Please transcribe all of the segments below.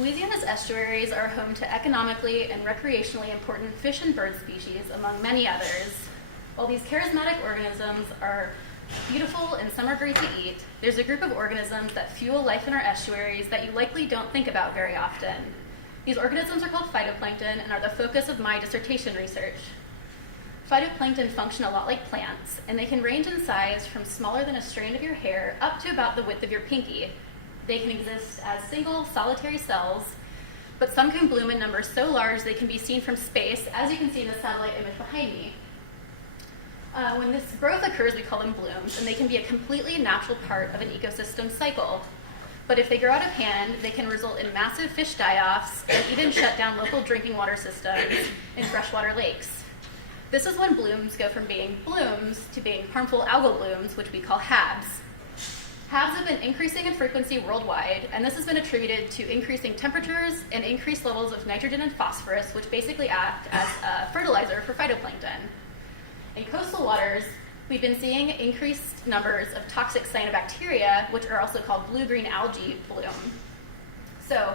Louisiana's estuaries are home to economically and recreationally important fish and bird species, among many others. While these charismatic organisms are beautiful and some are great to eat, there's a group of organisms that fuel life in our estuaries that you likely don't think about very often. These organisms are called phytoplankton and are the focus of my dissertation research. Phytoplankton function a lot like plants, and they can range in size from smaller than a strand of your hair up to about the width of your pinky. They can exist as single, solitary cells, but some can bloom in numbers so large they can be seen from space, as you can see in the satellite image behind me. When this growth occurs, we call them blooms, and they can be a completely natural part of an ecosystem cycle. But if they grow out of hand, they can result in massive fish die-offs and even shut down local drinking water systems in freshwater lakes. This is when blooms go from being blooms to being harmful algal blooms, which we call HABs. HABs have been increasing in frequency worldwide, and this has been attributed to increasing temperatures and increased levels of nitrogen and phosphorus, which basically act as a fertilizer for phytoplankton. In coastal waters, we've been seeing increased numbers of toxic cyanobacteria, which are also called blue-green algae bloom. So,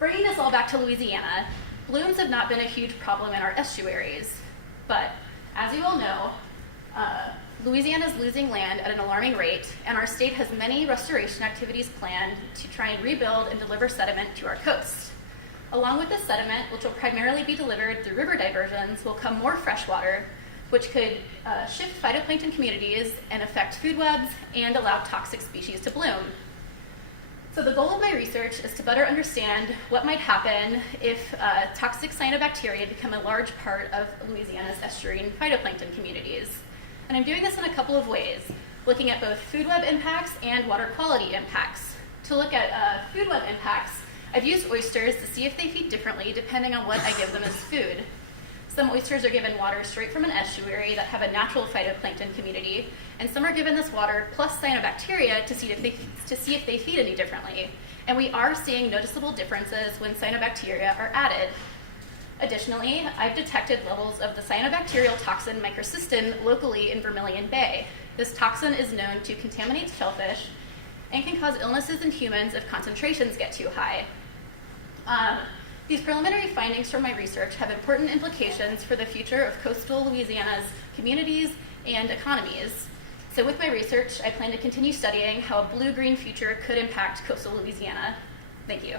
bringing this all back to Louisiana, blooms have not been a huge problem in our estuaries, but as you all know, Louisiana is losing land at an alarming rate, and our state has many restoration activities planned to try and rebuild and deliver sediment to our coast. Along with this sediment, which will primarily be delivered through river diversions, will come more fresh water, which could shift phytoplankton communities and affect food webs and allow toxic species to bloom. So the goal of my research is to better understand what might happen if toxic cyanobacteria become a large part of Louisiana's estuarine phytoplankton communities. And I'm doing this in a couple of ways, looking at both food web impacts and water quality impacts. To look at food web impacts, I've used oysters to see if they feed differently depending on what I give them as food. Some oysters are given water straight from an estuary that have a natural phytoplankton community, and some are given this water plus cyanobacteria to see if they feed any differently. And we are seeing noticeable differences when cyanobacteria are added. Additionally, I've detected levels of the cyanobacterial toxin microcystin locally in Vermilion Bay. This toxin is known to contaminate shellfish and can cause illnesses in humans if concentrations get too high. These preliminary findings from my research have important implications for the future of coastal Louisiana's communities and economies. So with my research, I plan to continue studying how a blue-green future could impact coastal Louisiana. Thank you.